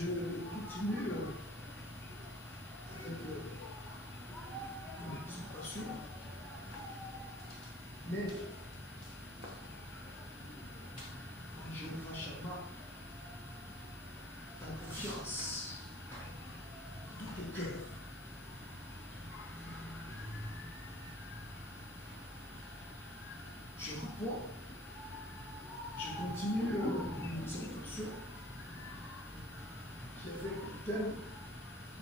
je continue avec mon exhortation, mais je ne fâche pas ta confiance, tout ton cœur. Je reprends, je continue mon exhortation qui avait pour thème,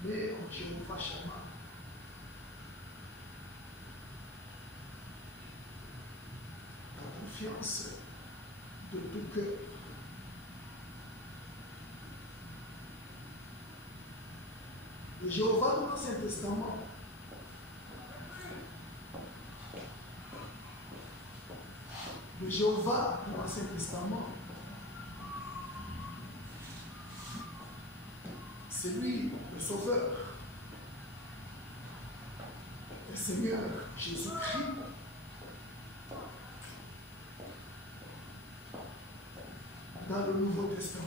mais en Jéhovah Shammah. Ta confiance de tout cœur. Le Jéhovah dans l'Ancien Testament, le Jéhovah dans l'Ancien Testament, c'est lui le Sauveur, le Seigneur Jésus-Christ. Dans le Nouveau Testament.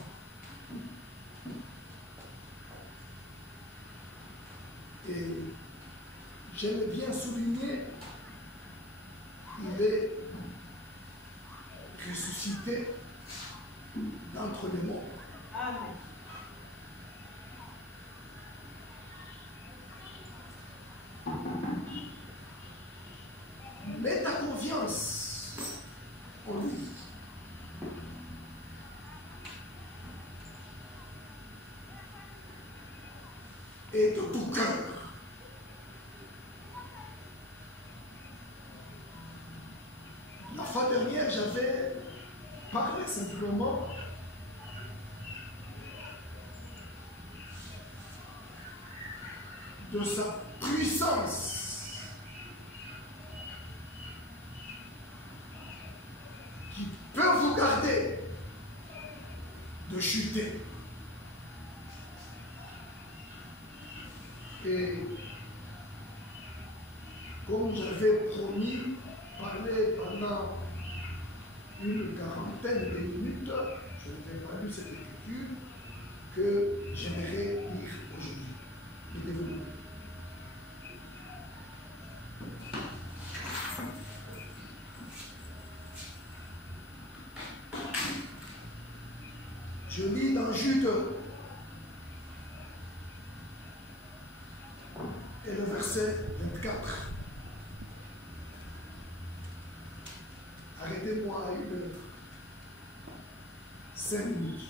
Et j'aime bien souligner, il est ressuscité d'entre les morts. Amen. Mets ta confiance en lui. Et de tout cœur. La fois dernière, j'avais parlé simplement de sa puissance qui peut vous garder de chuter. Et comme j'avais promis, parler pendant une quarantaine de minutes, je n'avais pas lu cette écriture que j'aimerais lire aujourd'hui. Mettez-vous. Je lis dans Jude et le verset 24. Arrêtez-moi à 1h, 5 minutes.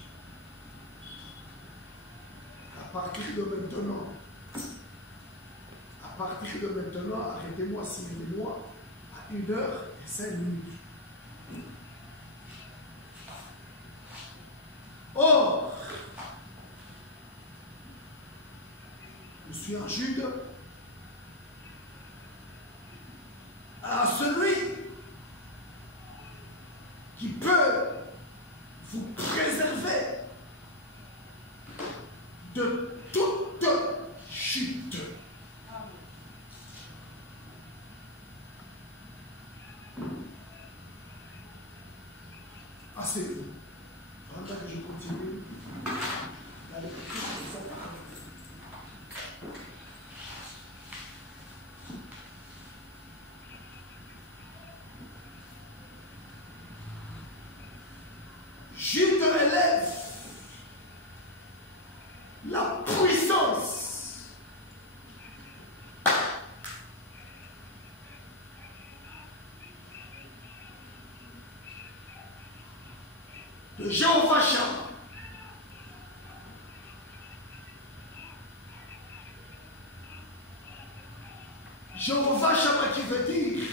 À partir de maintenant, arrêtez-moi, signez-moi à 1h05. Or, je suis en Jude, à celui qui peut vous préserver de toute chute. Asseyez-vous. Pendant que je continue la lecture de sa parole. Jude élève la puissance de Jéhovah Shammah. Jéhovah Shammah qui veut dire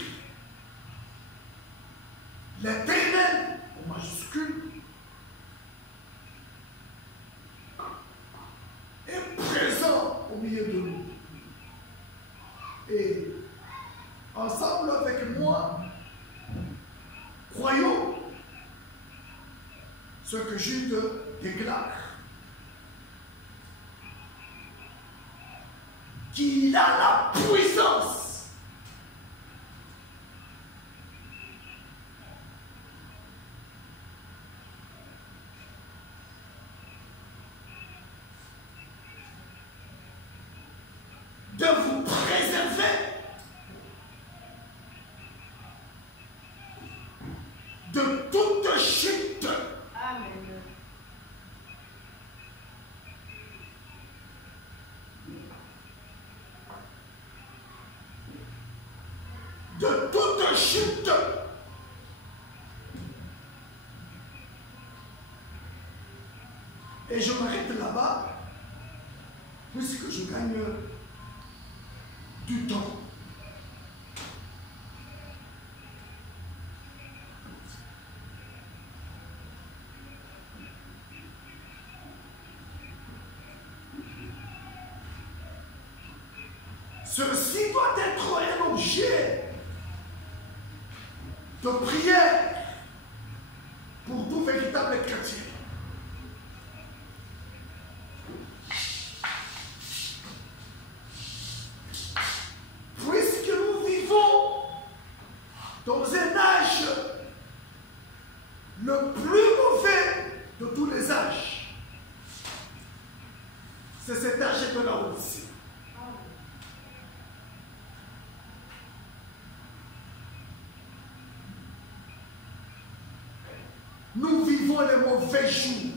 l'Éternel en majuscule est présent au milieu de nous. Et ensemble avec moi, croyons ce que Jude déclare. Qu'il a la puissance de vous préserver de toute chute. Amen. De toute chute. Et je m'arrête là-bas, puisque je gagne du temps. Ceci doit être un objet de prière pour tout véritable chrétien. Puisque nous vivons dans un âge le plus mauvais de tous les âges, c'est cet âge de la Odyssée. Nous vivons les mauvais jours.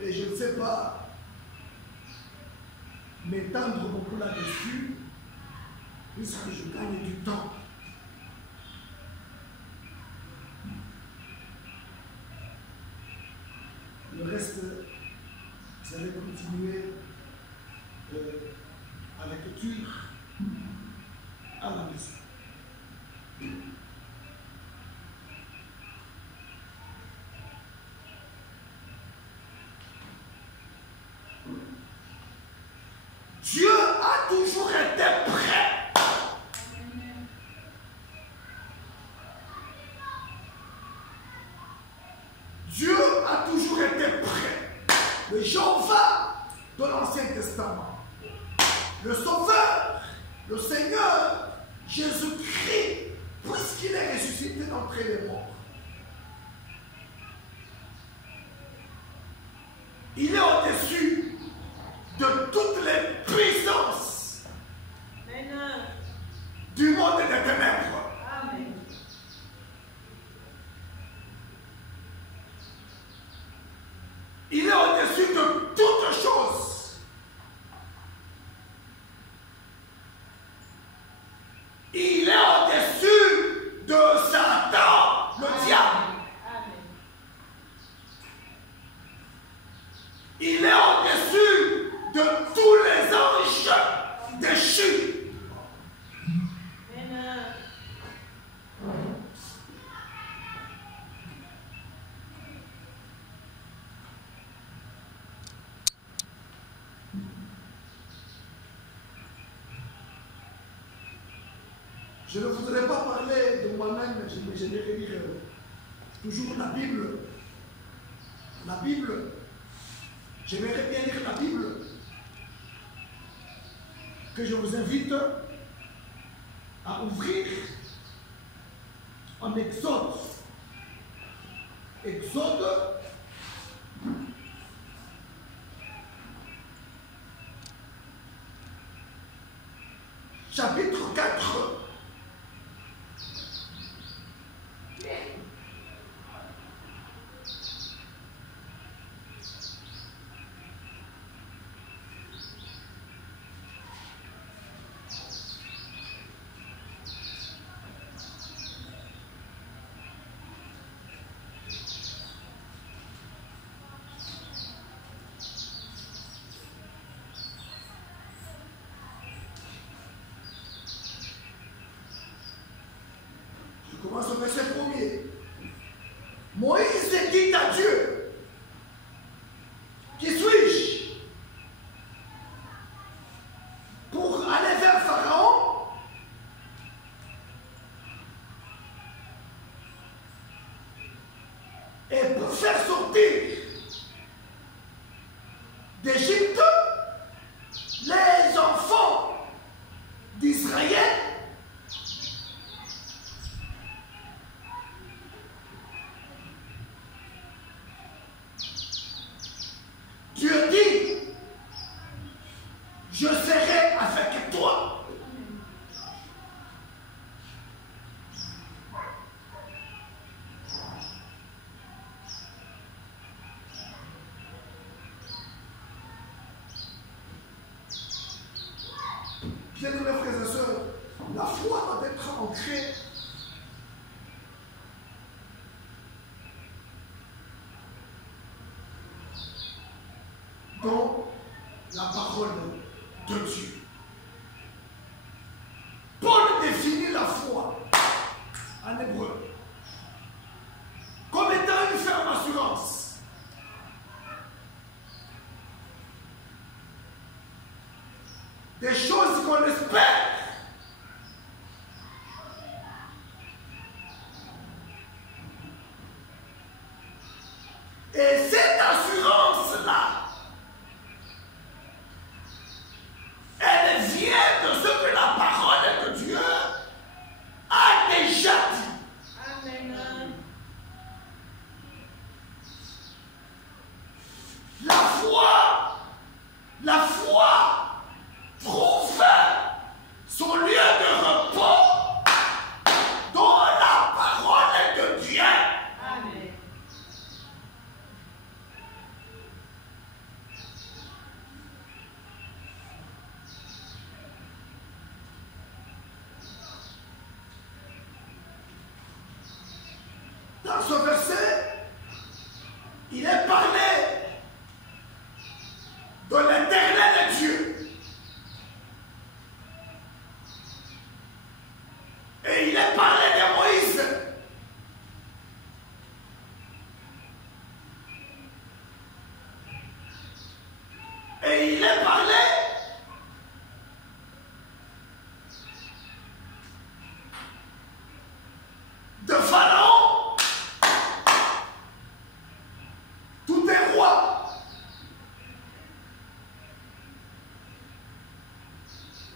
Et je ne sais pas m'étendre beaucoup là-dessus, puisque je gagne du temps. Le reste, vous allez continuer à la lecture à la maison. Dieu a toujours été prêt. Dieu a toujours été prêt. Le Jéhovah de l'Ancien Testament, le Sauveur, le Seigneur, Jésus-Christ, puisqu'il est ressuscité d'entre les morts, il est au-dessus de toutes les puissances du monde des ténèbres. Amen. Il est au-dessus de toutes choses. Il est au-dessus de Satan, le diable. Amen. Il est au-dessus de tous les anges déchus. Amen. Je ne voudrais pas parler de moi-même, mais j'aimerais lire toujours la Bible. La Bible. J'aimerais bien lire la Bible. Que je vous invite à ouvrir en Exode. Exode. Chapitre 4. Je commence au verset 1er. Moïse dit à Dieu, qui suis-je pour aller vers Pharaon et pour faire sortir d'Égypte les enfants d'Israël? Bien-aimés frères et sœurs, la foi doit être ancrée dans la parole de Dieu. Paul définit la foi en hébreu comme étant une ferme assurance. Des choses qu'on espère. Et cette assurance-là, elle vient de ce que la parole de Dieu a déjà dit. Amen. La foi trouve son lieu de repos dans la parole de Dieu. Amen. Dans ce verset, il est parlé de l'éternel Dieu. Et il est parlé de Moïse. Et il est parlé de Pharaon. Tout est roi.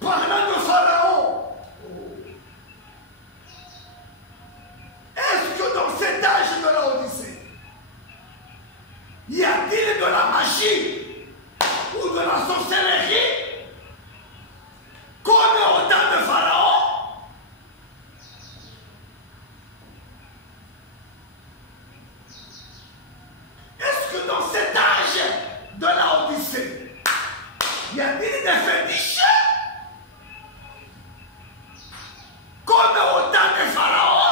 Parlant de Pharaon, est-ce que dans cet âge de la Odyssée, y a-t-il de la magie ou de la sorcellerie comme au temps de Pharaon? Est-ce que dans cet âge de la Odyssée, y a-t-il des fétiches comme au temps de Pharaon?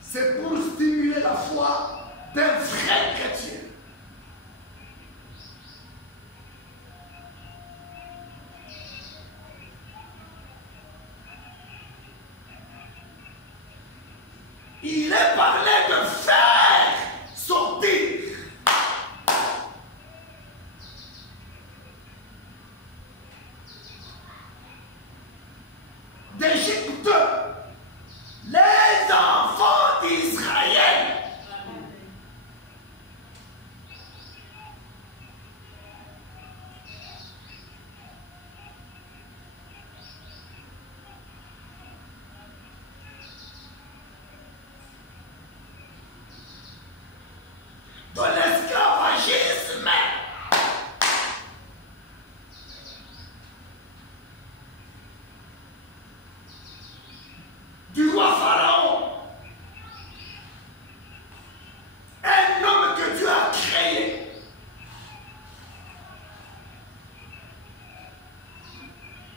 C'est pour stimuler la foi d'un vrai chrétien. Il est parlé de faire sortir d'Égypte les enfants d'Israël. De l'esclavagisme. Du roi Pharaon. Un homme que Dieu a créé.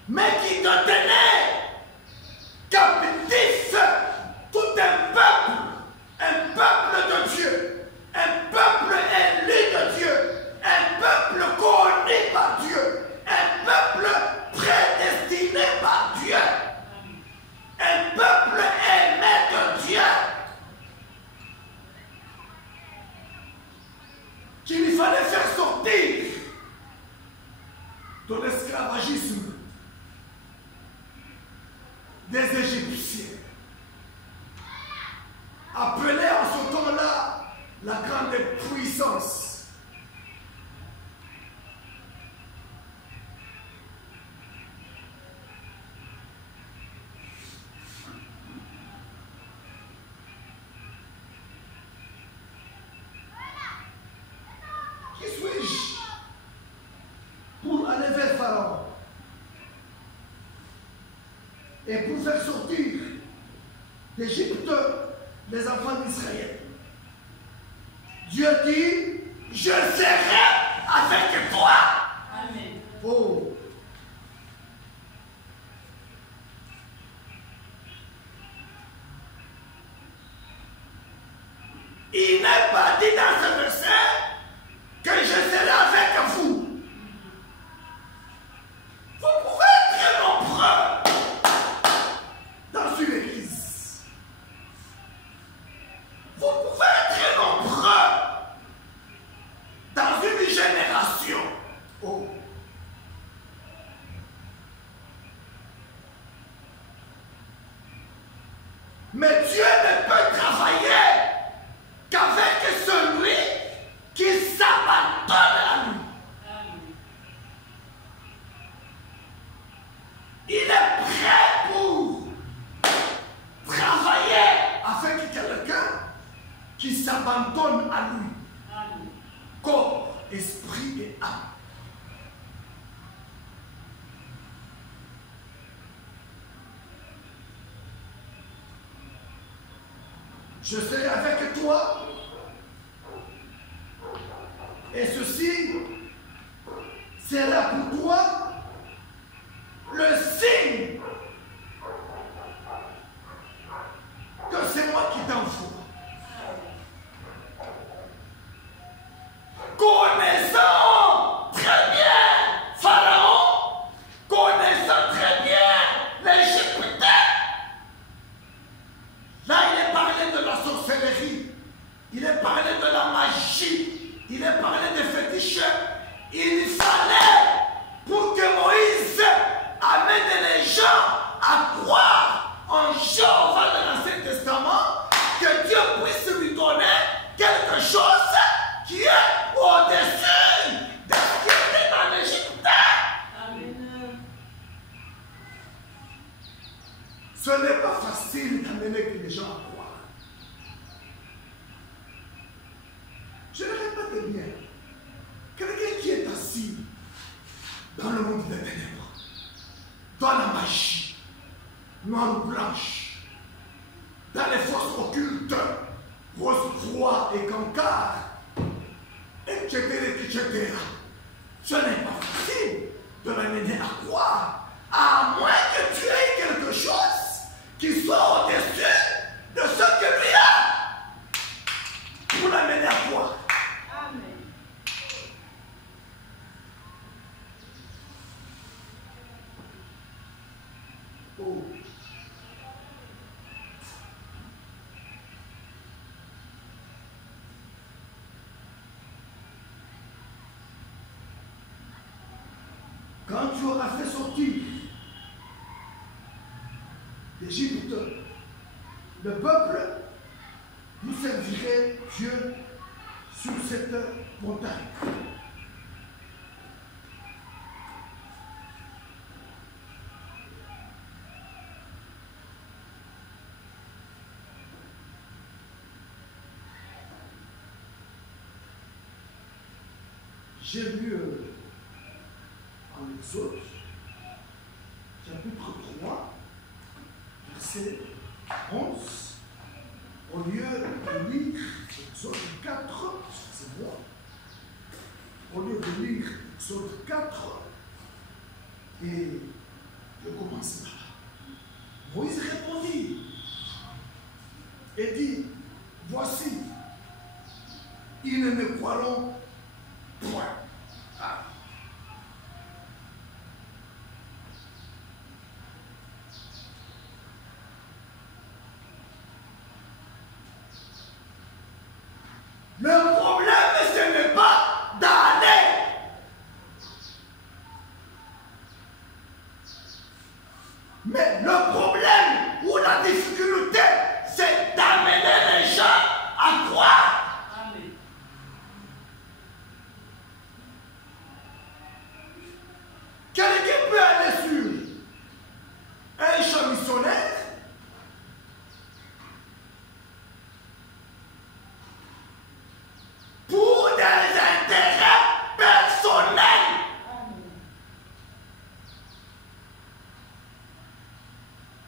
Mais qui te tenait captif tout un peuple de Dieu, un peuple élu de Dieu, un peuple connu par Dieu, un peuple prédestiné par Dieu, un peuple aimé de Dieu, qu'il lui fallait faire sortir de l'esclavagisme des Égyptiens, appelés en ce temps-là la grande puissance. Qui suis-je pour aller vers Pharaon et pour faire sortir d'Égypte les enfants d'Israël. Dieu dit, je serai avec toi. Amen. Oh. Il n'est pas dit dans ce verset que je serai avec vous. Vous pouvez être nombreux dans une église. Vous pouvez être nombreux dans une génération. Oh. Mais Dieu ne peut travailler qu'avec celui qui s'abandonne à lui. Il est prêt pour travailler avec quelqu'un qui s'abandonne à lui. Corps, esprit et âme. Je serai avec toi. Et ceci sera pour toi le signe que c'est moi qui t'envoie. Connaissant très bien Pharaon, connaissant très bien l'Égypte, là il est parlé de la sorcellerie, il est parlé de la magie, il est parlé des fétiches. Il fallait, pour que Moïse amène les gens à croire en Jéhovah de l'Ancien Testament, que Dieu puisse lui donner quelque chose qui est au-dessus de ce qui était dans l'Égypte. Amen. Ce n'est pas facile d'amener les gens à croire. Je le répète bien. Quelqu'un qui est assis dans le monde des ténèbres, dans la magie, noire ou blanche, dans les fosses occultes, rose froid et cancard, etc., etc., ce n'est pas facile de l'amener à croire, à moins que tu aies quelque chose qui soit au-dessus de ce que lui a, pour l'amener à croire. Oh. Quand tu auras fait sortir d'Égypte le peuple, vous servirez Dieu sur cette montagne. J'ai lu en Exode, chapitre 3, verset 11, au lieu de lire Exode 4, excusez-moi, au lieu de lire Exode 4, et je commence là. Moïse répondit et dit, voici, ils ne me croiront point. Ah. Le problème, ce n'est pas d'aller. Mais le problème ou la difficulté, c'est d'amener les gens à croire. Amen. Quelqu'un peut aller sur un champ missionnaire pour des intérêts personnels.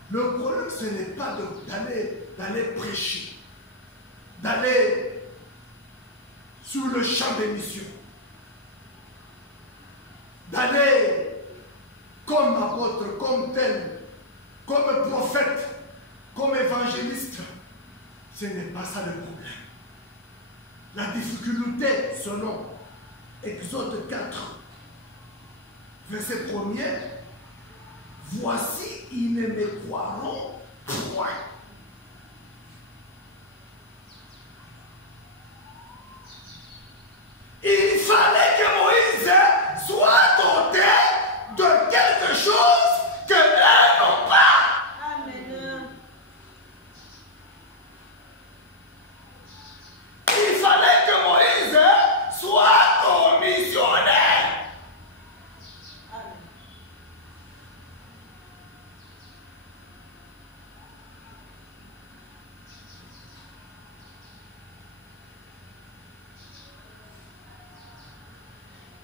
Le problème, ce n'est pas d'aller d'aller prêcher, d'aller sur le champ des missions, d'aller comme apôtre, comme tel, comme prophète, comme évangéliste. Ce n'est pas ça le problème. La difficulté, selon Exode 4, verset 1er, voici, ils ne me croiront point. Il fallait que Moïse soit doté de quelque chose que eux n'ont pas. Amen. Il fallait que Moïse soit commissionnaire. Amen.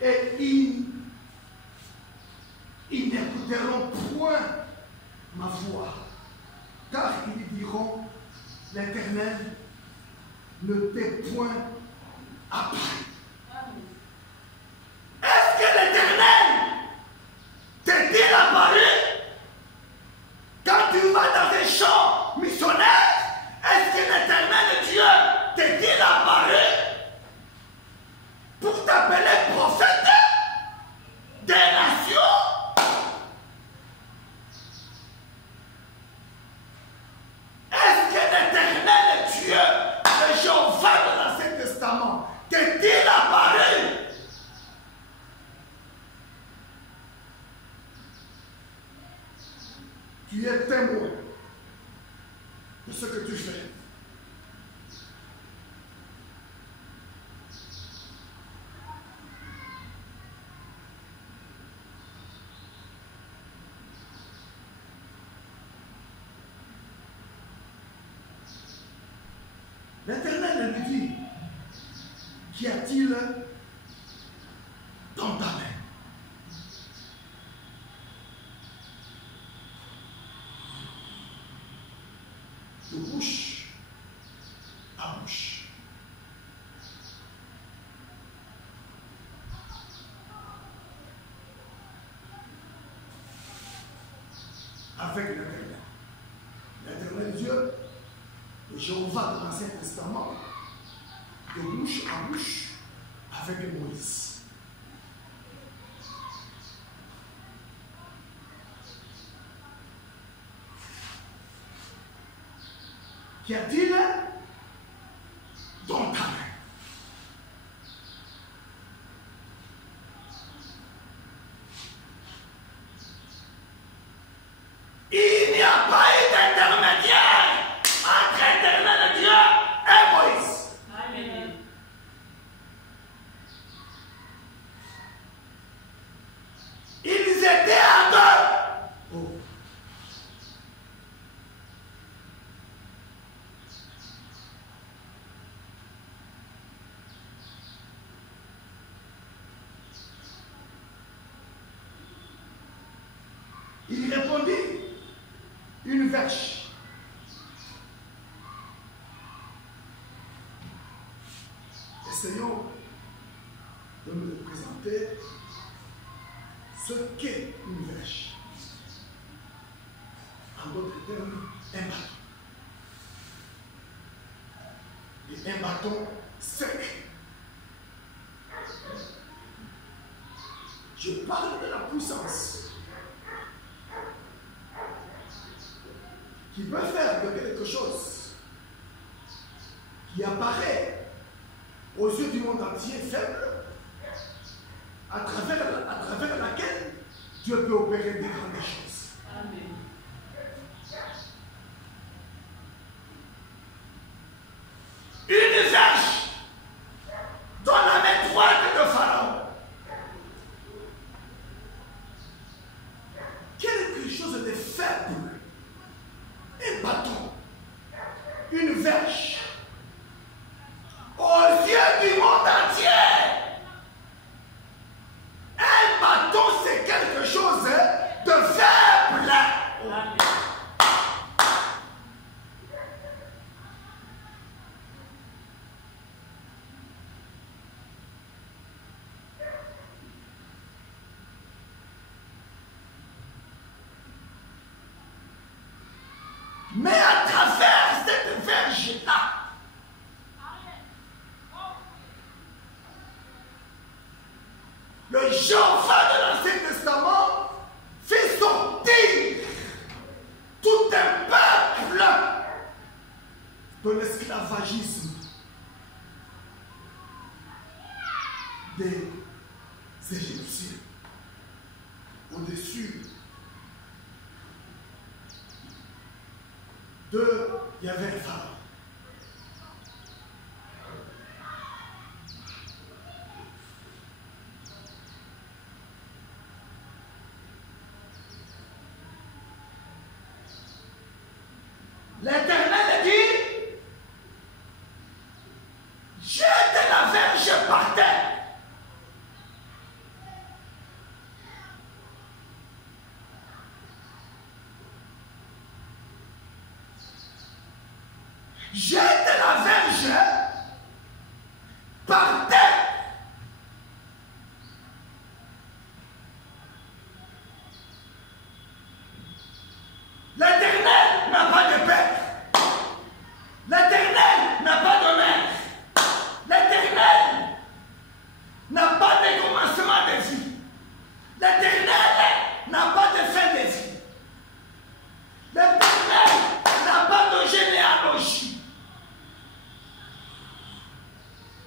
Et ils n'écouteront point ma voix, car ils diront, l'Éternel ne t'est point appris. Amen. Est-ce que l'Éternel t'est-il apparu quand tu vas dans un champ missionnaire? Est-ce que l'Éternel Dieu t'est-il apparu pour t'appeler prophète des nations? Est-ce que l'Éternel Dieu, le Jéhovah de l'Ancien Testament, t'est-il apparu? Tu es témoin de ce que tu fais. L'Éternel lui dit, qu'y a-t-il dans ta main? De bouche à bouche. Avec l'Éternel. L'Éternel Dieu, le Jéhovah de l'Ancien Testament, de bouche à bouche avec Moïse. Qu'y a-t-il dans ta main? Il n'y a pas eu d'intermédiaire entre l'Éternel Dieu et Moïse. Amen. Ils étaient à deux. Oh. Il répondit, une vache. Essayons de nous présenter ce qu'est une vache. En d'autres termes, un bâton. Et un bâton sec. Je parle de la puissance qui peut faire de quelque chose qui apparaît aux yeux du monde entier faible, à travers laquelle Dieu peut opérer des grandes choses. Amen. Une vache dans la main droite de Pharaon. Quelque chose de faible. Un bâton. Une vache. Aux yeux du monde entier. Un bâton, c'est quelque chose de faible. Mais à travers cette verge-là, le Jéhovah de l'Ancien Testament fait sortir tout un peuple de l'esclavagisme des Égyptiens au-dessus de Yahvé Pharaon. L'Éternel dit, jette la verge par terre. Jette la verge par terre. L'Éternel n'a pas de père. L'Éternel n'a pas de mère. L'Éternel n'a pas de commencement de vie. L'Éternel n'a pas de fin de vie. L'Éternel n'a pas de généalogie.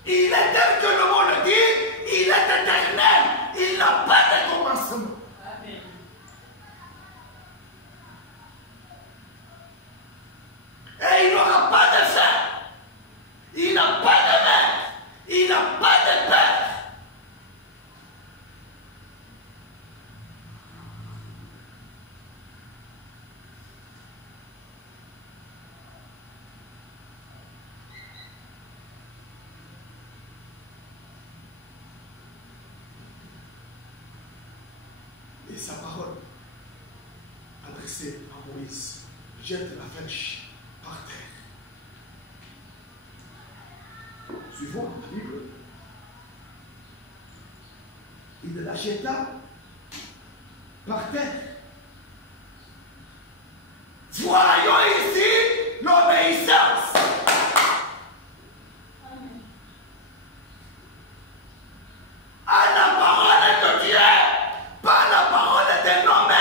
Il est tel que le mot le dit, il est éternel. Il n'a pas de commencement. Amen. Et il n'aura pas de fin. Il n'a pas de mère. Il n'a pas de père. Et sa parole adressée à Moïse, jette la verge par terre. Suivons la Bible. Il la jeta par terre. Voyons ici l'obéissance. Amen. À la parole de Dieu, pas la parole d'un homme,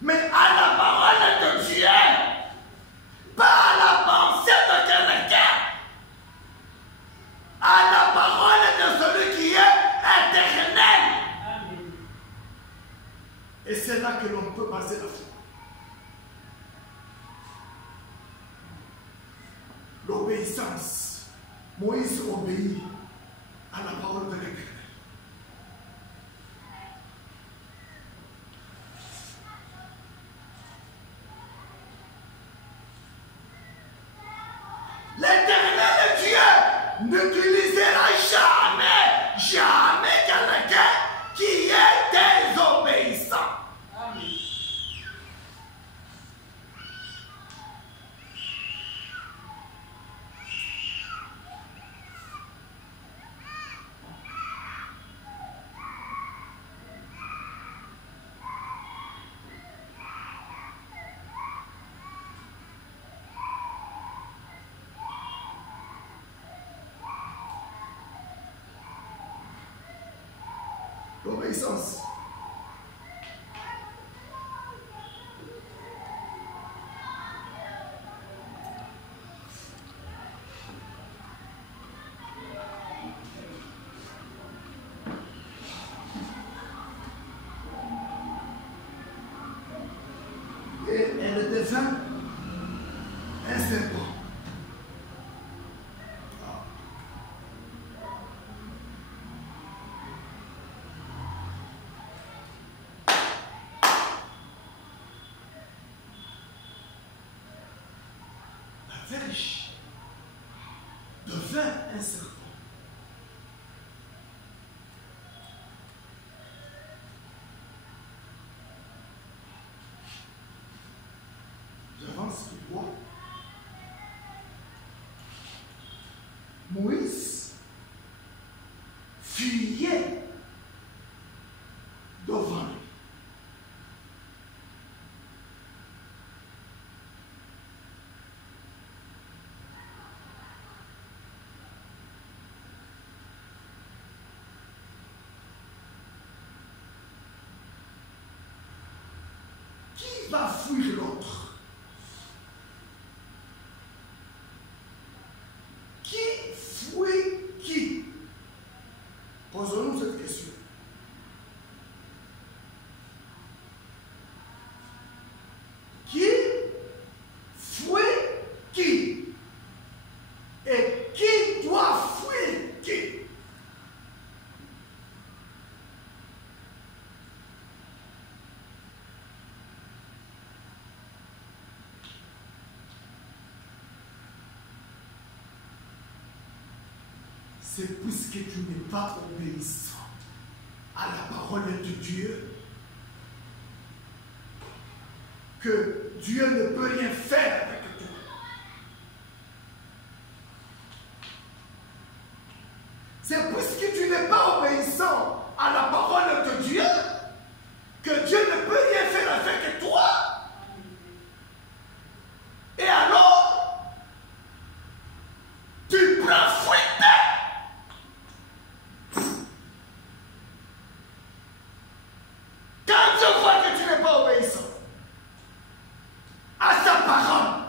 mais à la parole de Dieu, pas à la pensée de quelqu'un, à la parole de celui qui est éternel. Amen. Et c'est là que l'on peut passer la foi. L'obéissance. Moïse obéit à la parole de l'Éternel. L'Éternel Dieu n'utilisera jamais quelqu'un qui est désobéissant. Amen. L'obéissance. Et elle devint un serpent. La verge devint un serpent. J'avance tout droit. Moïse fuyait devant lui. va fuir l'autre? Qui fuit qui? Posons-nous cette question. Qui fuit qui? Et qui doit fuir qui? C'est puisque tu n'es pas obéissant à la parole de Dieu que Dieu ne peut rien faire avec toi. C'est puisque tu n'es pas obéissant à la parole de Dieu que Dieu ne peut rien faire avec toi. Et alors, tu prends fuite. Quand je vois que tu n'es pas obéissant à sa parole,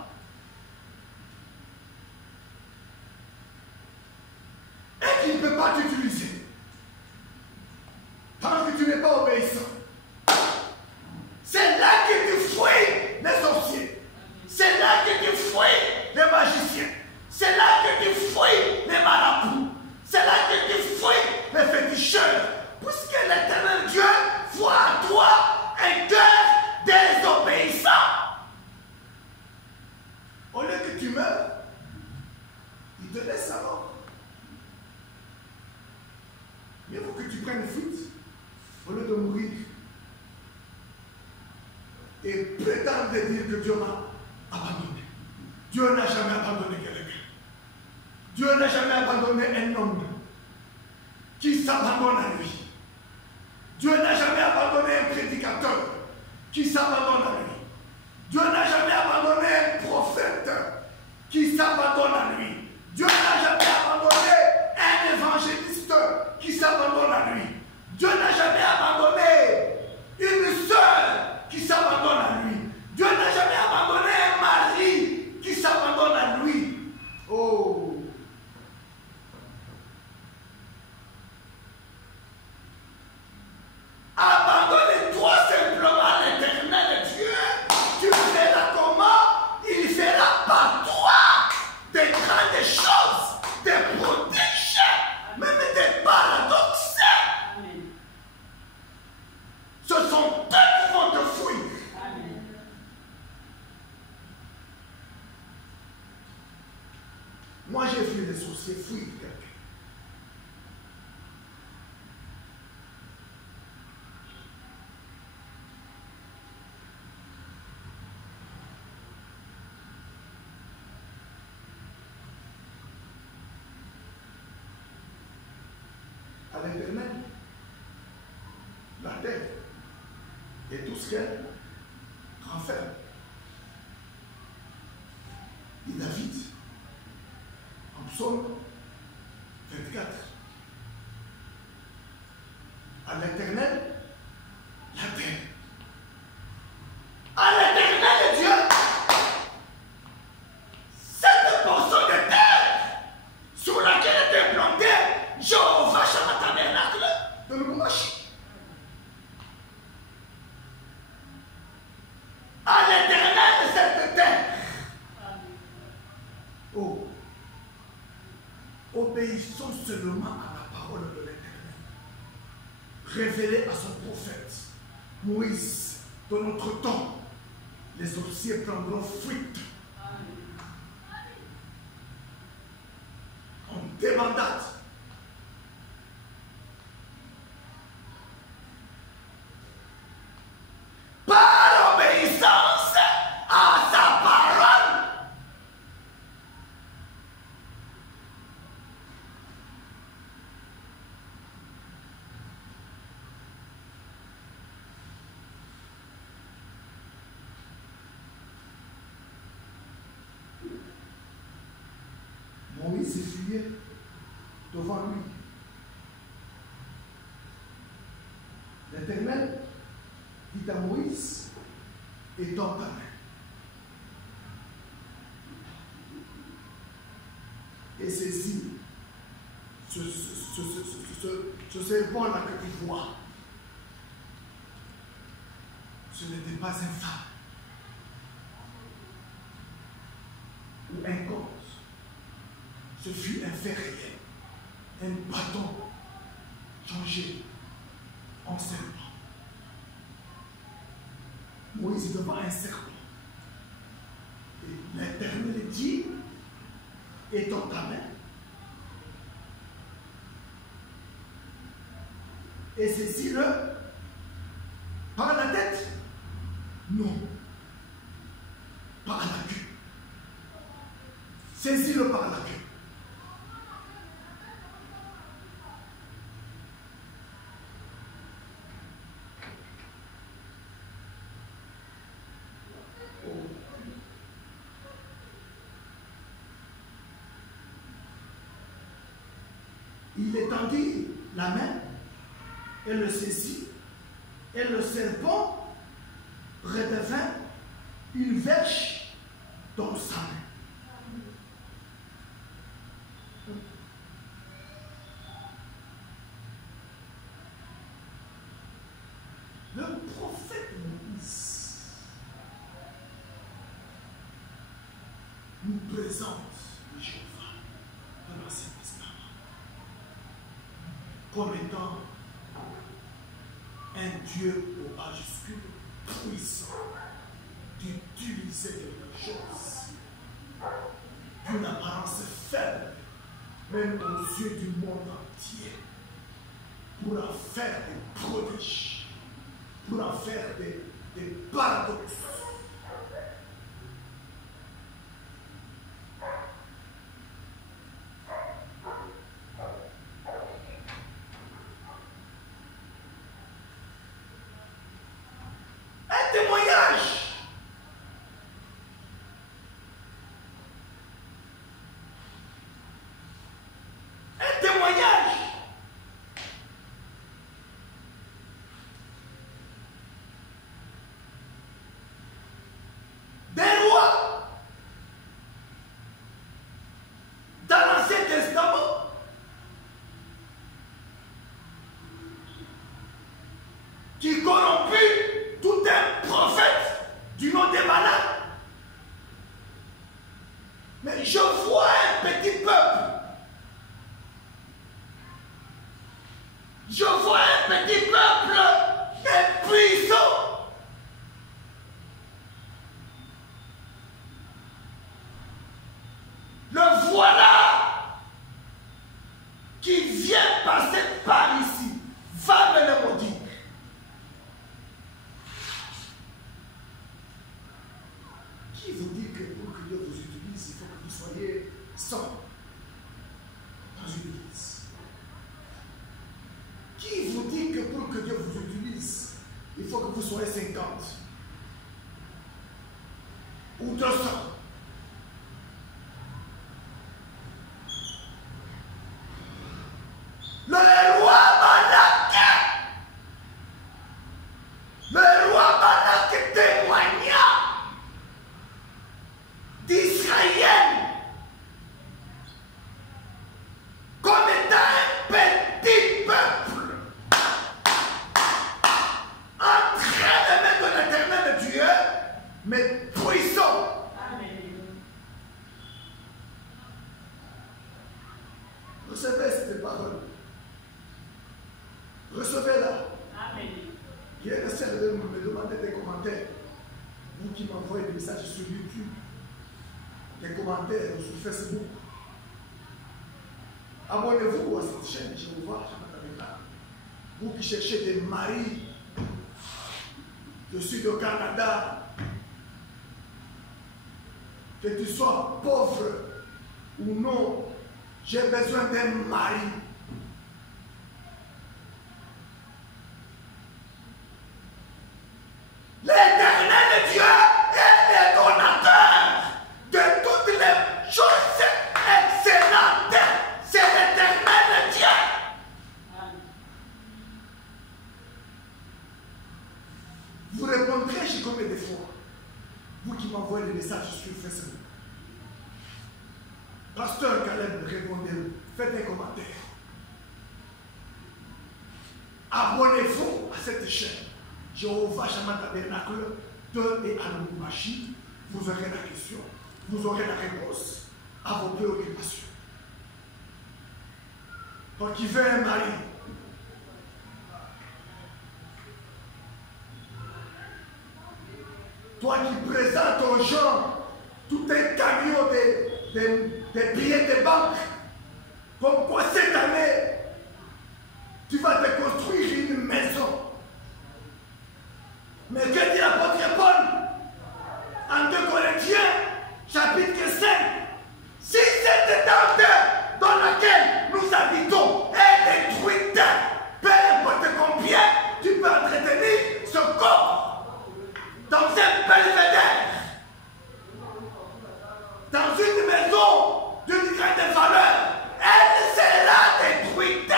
et qu'il ne peut pas t'utiliser, parce que tu n'es pas obéissant, c'est là que tu fuis les sorciers, c'est là que tu fuis les magiciens, c'est là que tu fuis les marabouts, c'est là que tu fuis les féticheurs, puisque l'Éternel Dieu voit à toi un cœur désobéissant. Au lieu que tu meurs, il te laisse alors. Mieux vaut que tu prennes fuite au lieu de mourir et prétendre dire que Dieu m'a abandonné. Dieu n'a jamais abandonné quelqu'un. Dieu n'a jamais abandonné un homme qui s'abandonne à lui. Dieu n'a jamais abandonné un prédicateur qui s'abandonne à lui. Dieu n'a jamais abandonné un prophète qui s'abandonne à lui. Dieu n'a jamais abandonné un évangéliste qui s'abandonne à lui. Dieu n'a jamais abandonné une sœur qui s'abandonne à lui. Dieu n'a jamais abandonné un mari qui s'abandonne à lui. Oh! Abandonne-toi simplement à l'Éternel Dieu. Tu verras comment il fera par toi des grandes choses, des prodiges, même des paradoxes. Amen. Ce sont eux qui vont te fuir. Amen. Moi, j'ai vu les sorciers fuir quelqu'un. À l'Éternel, la terre et tout ce qu'elle renferme. Et David, en psaume 24, à l'Éternel, la terre. À l'Éternel Dieu, cette portion de terre sur laquelle était planté Jéhovah Shammah Tabernacle de Lubumbashi. À l'Éternel cette terre. Oh, obéissons seulement à la parole de l'Éternel, révélée à son prophète Moïse. Dans notre temps, les sorciers prendront fuite. On démandate. Par obéissance à sa parole. Moïse s'essuyait devant lui. L'Éternel dit à Moïse, étends ta main. Et saisis ce serpent-là que tu vois. Ce n'était pas un phare ou un conte. Ce fut un fait réel, un bâton changé en serpent. Moïse est devant un serpent. Et l'Éternel dit, étends ta main et saisis-le par la tête. Non, par la queue. Saisis-le par la queue. Il étendit la main, elle le saisit, et le serpent redevint une verge dans sa main. Le prophète Moïse nous présente le Jéhovah dans l'Ancien Testament comme étant un Dieu au majuscule puissant d'utiliser quelque chose d'une apparence faible, même aux yeux du monde entier, pour en faire des prodiges, pour en faire des paradoxes. Qui corromput tout un prophète du nom des malades. Mais je vois un petit peuple. Je vois un petit peuple impuissant. Le voilà qui vient passer par ici. Va me le maudire. Qui vous dit que pour que Dieu vous utilise, il faut que vous soyez 100 dans une église? Qui vous dit que pour que Dieu vous utilise, il faut que vous soyez 50 ou 200? Le roi Balak témoigna d'Israël comme étant un petit peuple entre les mains de l'Éternel Dieu, mais puissant. Amen. Recevez cette parole. Recevez-la. Amen. Qui est resté de me demander des commentaires. Vous qui m'envoyez des messages sur YouTube, des commentaires sur Facebook. Abonnez-vous à cette chaîne Jéhovah. Vous qui cherchez des maris, je suis au Canada, que tu sois pauvre ou non, j'ai besoin d'un mari. L'Éternel Dieu est le donateur de toutes les choses excellentes. C'est l'Éternel Dieu. Amen. Vous répondrez, j'ai combien de fois? qui m'envoient des messages sur Facebook. Pasteur Caleb, répondez-le. Faites un commentaire. Abonnez-vous à cette chaîne. Jéhovah Shammah Tabernacle de et à Lubumbashi. Vous aurez la question. Vous aurez la réponse à vos préoccupations. Toi qui veux un mari, toi qui présentes aux gens tout un camion des billets de banque, comme quoi cette année, tu vas te construire une maison. Mais que dit l'apôtre Paul en 2 Corinthiens, chapitre 5, si cette tente dans laquelle nous habitons est détruite, peu importe combien tu peux entretenir ce corps dans un belvédère, dans une maison d'une grande valeur, elle sera détruite.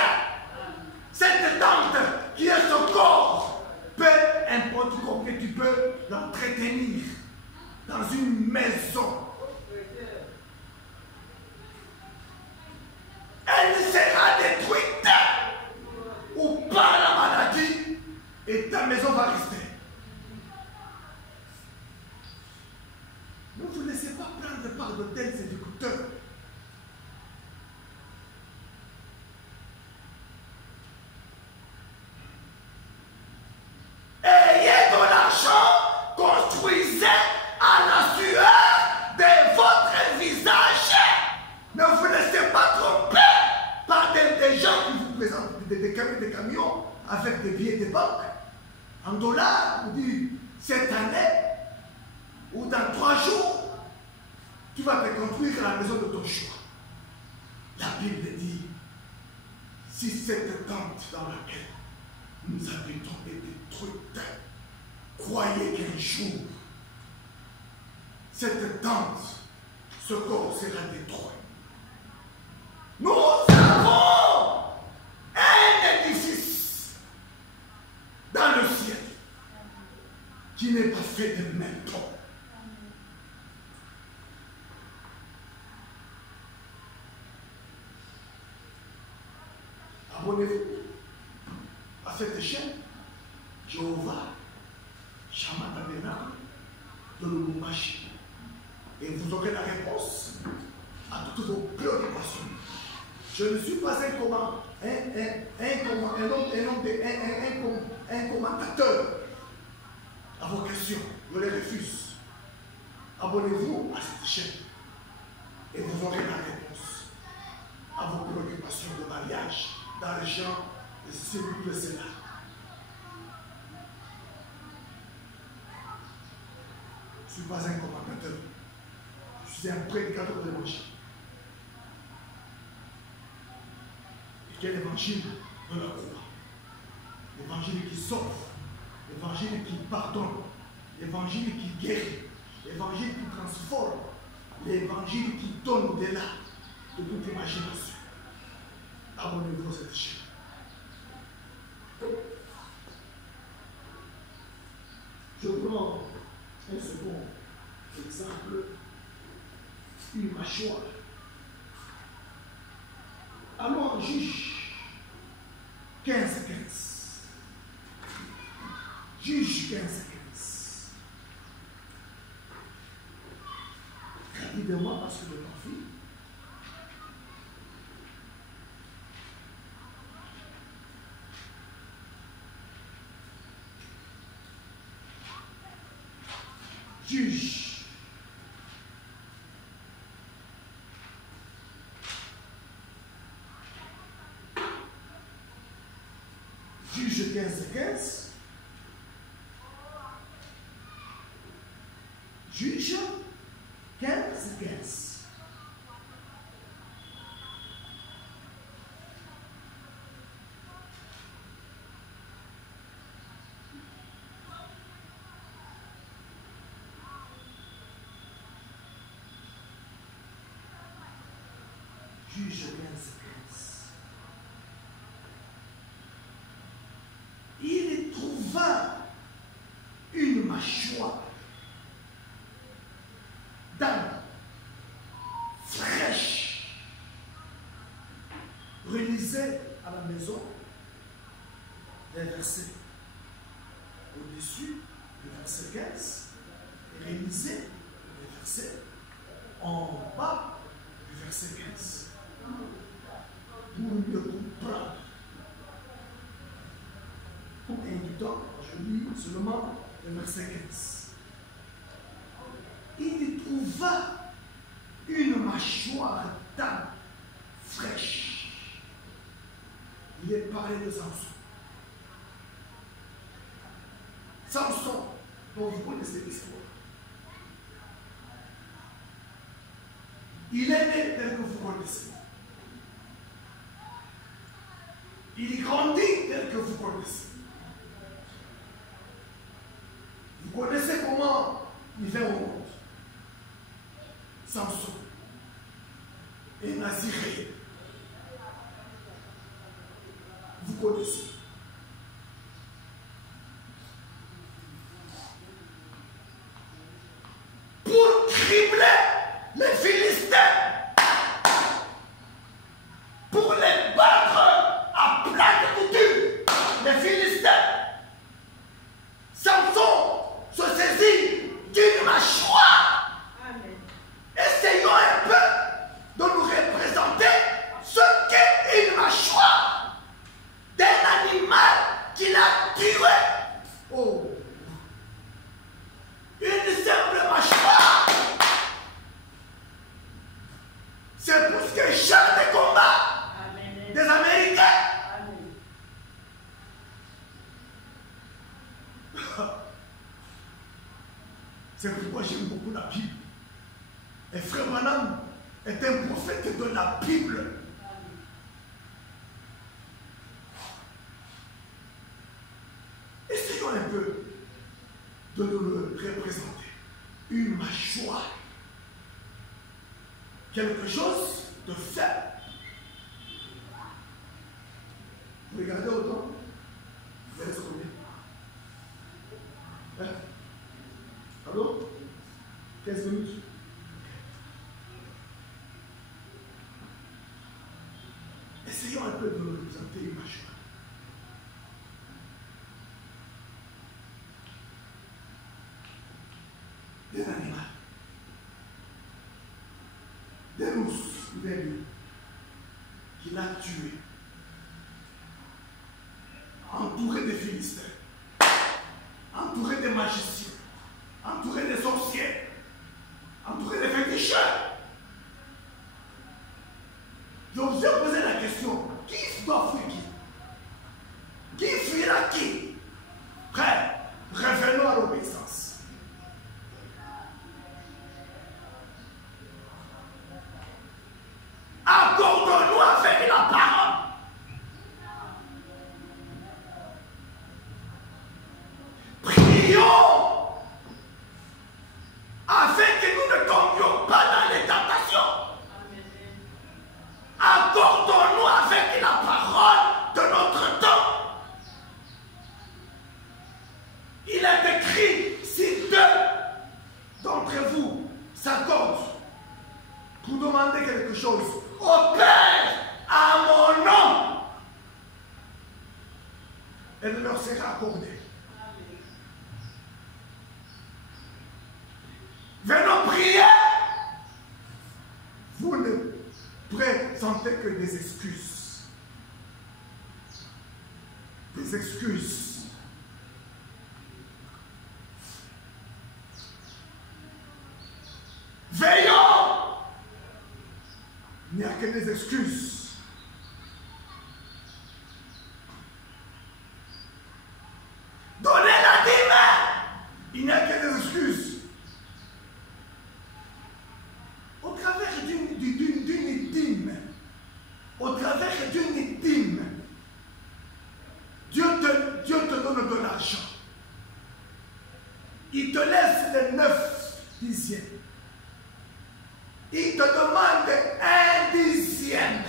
Cette tente qui est ce corps, peu importe combien tu peux l'entretenir dans une maison, elle sera détruite ou par la maladie et ta maison va rester. Ne vous laissez pas prendre par de tels éducateurs. Ayez de l'argent, construisez à la sueur de votre visage. Ne vous laissez pas tromper par des gens qui vous présentent des camions avec des billets de banque en dollars. Vous dites cette année ou dans 3 jours, tu vas te construire la maison de ton choix. La Bible dit, si cette tente dans laquelle nous habitons est détruite, croyez qu'un jour, cette tente, ce corps sera détruit. Nous avons un édifice dans le ciel qui n'est pas fait de métaux. Abonnez-vous à cette chaîne, Jéhovah Shammah Tabernacle de Lubumbashi, et vous aurez la réponse à toutes vos préoccupations. Je ne suis pas un commentateur à vos questions. Je les refuse. Abonnez-vous à cette chaîne et vous aurez la réponse à vos préoccupations de mariage, d'argent, de ceci, de cela. Je ne suis pas un commentateur. Je suis un prédicateur de l'évangile. Et quel évangile de la croix? L'évangile qui sauve, l'évangile qui pardonne, l'évangile qui guérit, l'évangile qui transforme, l'évangile qui donne au-delà de toute imagination. Abonnez-vous à cette chaîne. Je prends un second exemple, une mâchoire. Alors en Juge 15-15. Juge 15-15. Rapidement parce que le temps file. Juge. Juge 15-15. Juge 15-15. Juge 15-15. Il trouva une mâchoire relisez à la maison les versets au-dessus du verset 15 et relisez les versets en bas du verset 15 pour mieux comprendre. Pour gagner du temps, je lis seulement le verset 15. Il y trouva une mâchoire d'âne fraîche. Il est parlé de Samson. Samson, dont vous connaissez l'histoire. Il est né tel que vous connaissez. Il grandit tel que vous connaissez. Vous connaissez comment il vient au monde. Samson et Naziréen. Vous connaissez. Pour cribler les Philistins, pour les battre à plat de couture, les Philistins, Samson se saisit d'une mâchoire. Amen. Essayons un peu de nous représenter ce qu'est une mâchoire d'un animal qu'il a tué. Oh! Une simple mâchoire. C'est plus que char de combat. Amen. Des Américains. Amen. C'est pourquoi j'aime beaucoup la Bible. Et Frère Branham est un prophète de la Bible. Essayons un peu de nous le représenter. Une mâchoire. Quelque chose de faible. Vous regardez autant? Vous allez se connaître. Hein? Allô? 15 minutes. Essayons un peu de nous représenter une mâchoire. Des animaux. Des ours, des lions, qu'il a tués, entouré des Philistins, entouré des magiciens, entouré des sorciers, entouré des féticheurs. Je vous ai posé la question, qui doit fuir qui? Qui fuira qui? Frère, revenons à l'obéissance. Accordons-nous avec la parole. Prions afin que nous ne tombions pas dans les tentations. Accordons-nous avec la parole de notre temps. Il est écrit, si deux d'entre vous s'accordent pour demander quelque chose au Père à mon nom, elle leur sera accordée. Venons prier. Vous ne présentez que des excuses. Des excuses. Veillons. Il n'y a que des excuses. Donnez la dîme. Il n'y a que des excuses. Au travers d'une dîme, au travers d'une dîme, Dieu te donne de l'argent. Il te laisse les 9 dixièmes. Il te demande 1 dixième.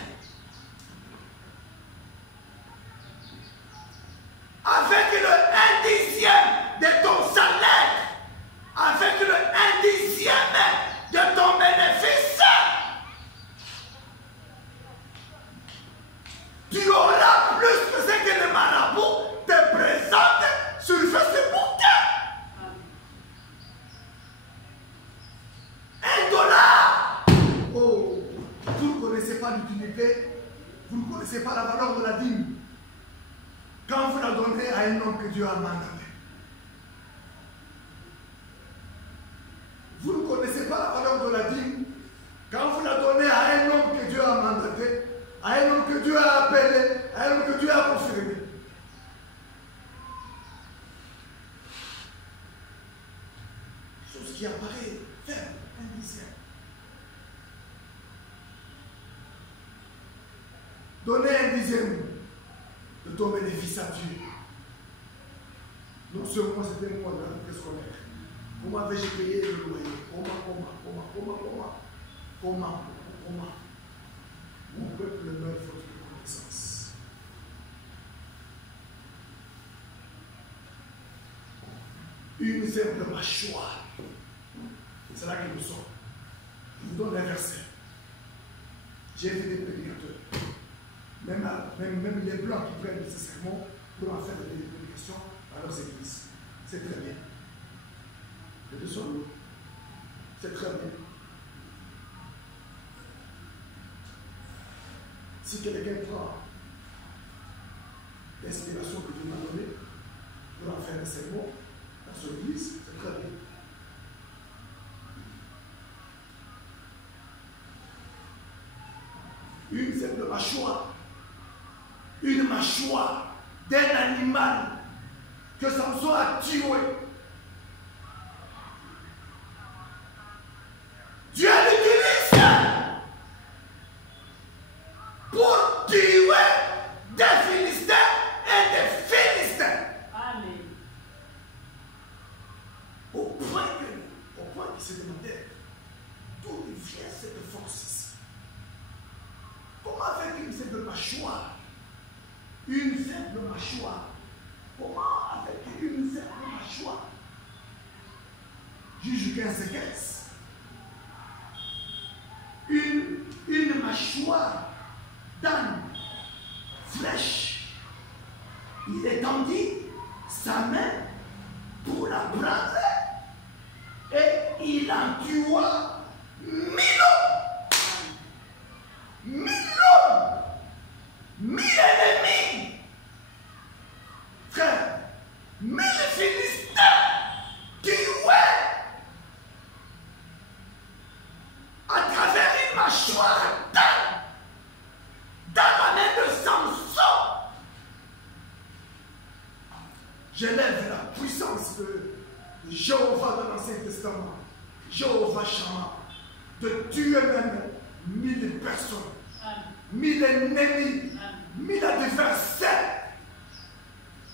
Avec le 1 dixième de ton salaire, avec le 1 dixième de ton bénéfice, un homme que Dieu a mandaté. Vous ne connaissez pas la valeur de la dîme quand vous la donnez à un homme que Dieu a mandaté, à un homme que Dieu a appelé, à un homme que Dieu a confirmé. Chose qui apparaît faible, indicible. Donnez un dixième de ton bénéfice à Dieu. Non seulement c'était moi dans la scolaire. Comment vais-je payer le loyer? Comment? Mon peuple meurt faute de connaissance. Une simple mâchoire. C'est là que nous sommes. Je vous donne un verset. J'ai vu des prédicateurs. Même les blancs qui prennent ces sermons pour en faire des prédications à leurs églises. C'est très bien. Les deux sont lourds. C'est très bien. Si quelqu'un prend l'inspiration que Dieu m'a donnée pour en faire un sermon dans son église, c'est très bien. Une simple mâchoire. Une mâchoire d'un animal que Samson a tué. Dieu l'utilise pour tuer des Philistins et des Philistins. Amen. Au point qu'il se demandait d'où vient cette force ici. Comment avec une simple mâchoire? Une simple mâchoire. Comment avec une simple mâchoire? Juge 15:15. Une mâchoire d'âne flèche. Il étendit sa main pour la prendre et il en tua 1000 hommes. 1000 hommes. 1000 ennemis. Frère, 1000 Philistins tués à travers une mâchoire dans la main de Samson. J'élève la puissance de Jéhovah dans l'Ancien Testament, Jéhovah Shammah, de tuer même 1000 personnes, 1000 ennemis, 1000 adversaires,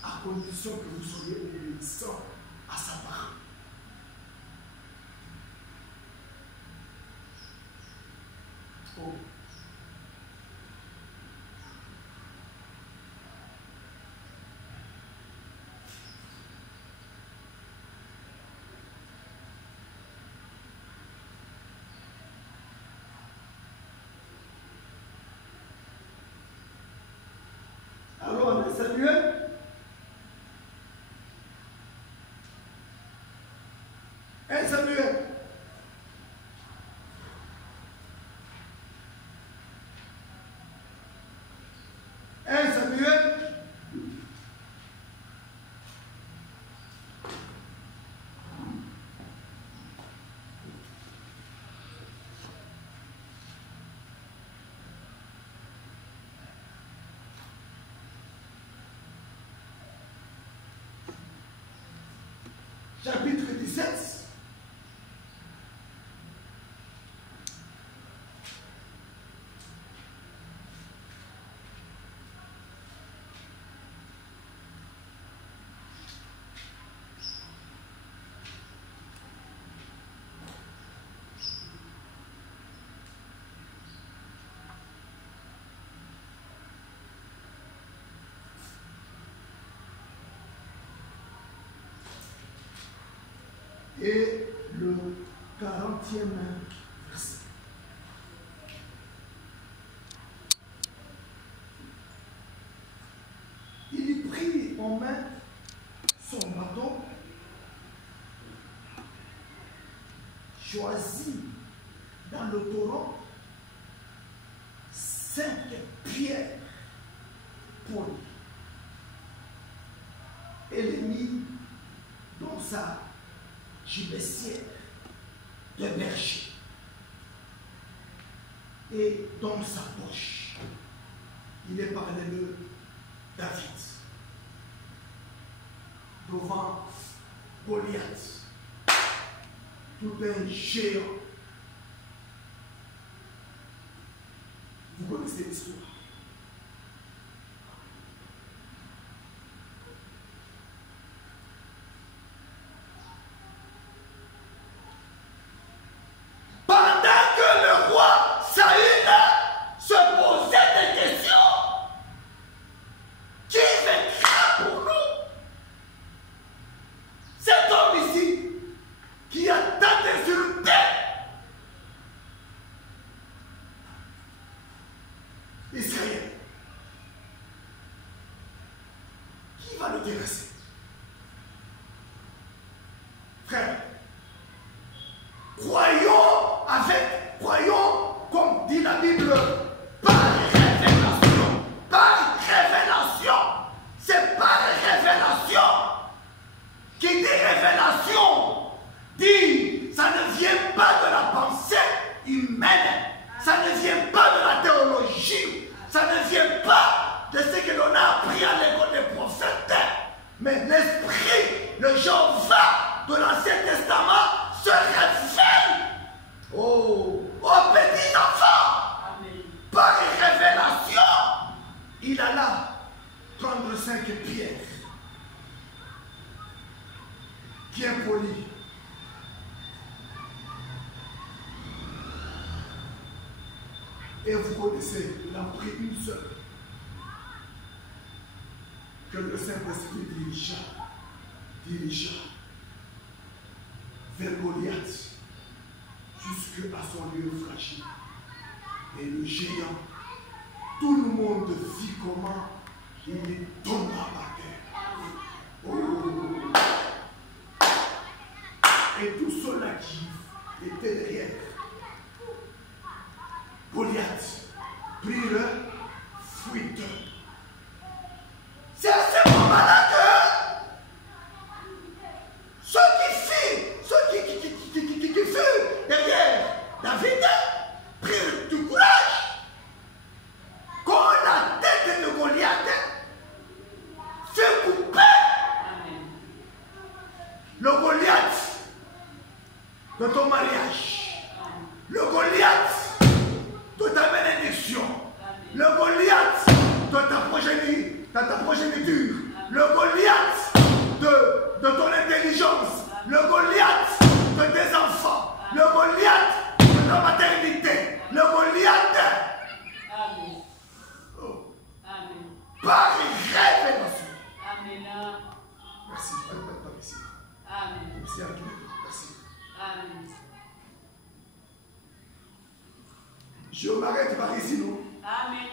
à condition que vous soyez obéissants à sa parole. Oh. Alors, on a Samuel. Un Samuel. Un Samuel. Chapitre 17. Et le 40e verset. Il y prit en main son bâton, choisit dans le torrent 5 pierres polies et les mit dans sa gibecière de berger et dans sa poche. Il est parlé de David devant Goliath, tout un géant. Vous connaissez l'histoire. Pendant que le roi Saül se posait des questions, qui vaincra pour nous? Cet homme ici qui a tant d'insulté Israël, qui va le terrasser? Frère, croyons, comme dit la Bible, par révélation. Par révélation. C'est par révélation. Qui dit révélation, dit, ça ne vient pas de la pensée humaine. Ça ne vient pas de la théologie. Ça ne vient pas de ce que l'on a appris à l'école des prophètes. Mais l'esprit, le Jéhovah de l'Ancien Testament se révèle aux petits enfants. Par révélation, il alla prendre 5 pierres bien polies. Et vous connaissez, il a pris une seule que le Saint-Esprit dirigea vers Goliath jusqu'à son lieu fragile. Et le géant, tout le monde vit comment il tomba par terre. Oh. Et tous ceux-là qui étaient derrière Goliath prirent fuite. C'est à ce moment-là que ceux qui furent derrière David prirent du courage. Quand la tête de Goliath fut coupée, le Goliath de ton mariage, le Goliath de ta bénédiction, le Goliath de ta progéniture, le Goliath de ton intelligence, le Goliath de tes enfants, le Goliath de ta maternité, le Goliath. Amen. Oh. Amen. Par révélation. Amen. Merci. Merci. Amen. Merci à toi. Merci. Amen. Je m'arrête par ici, non? Amen.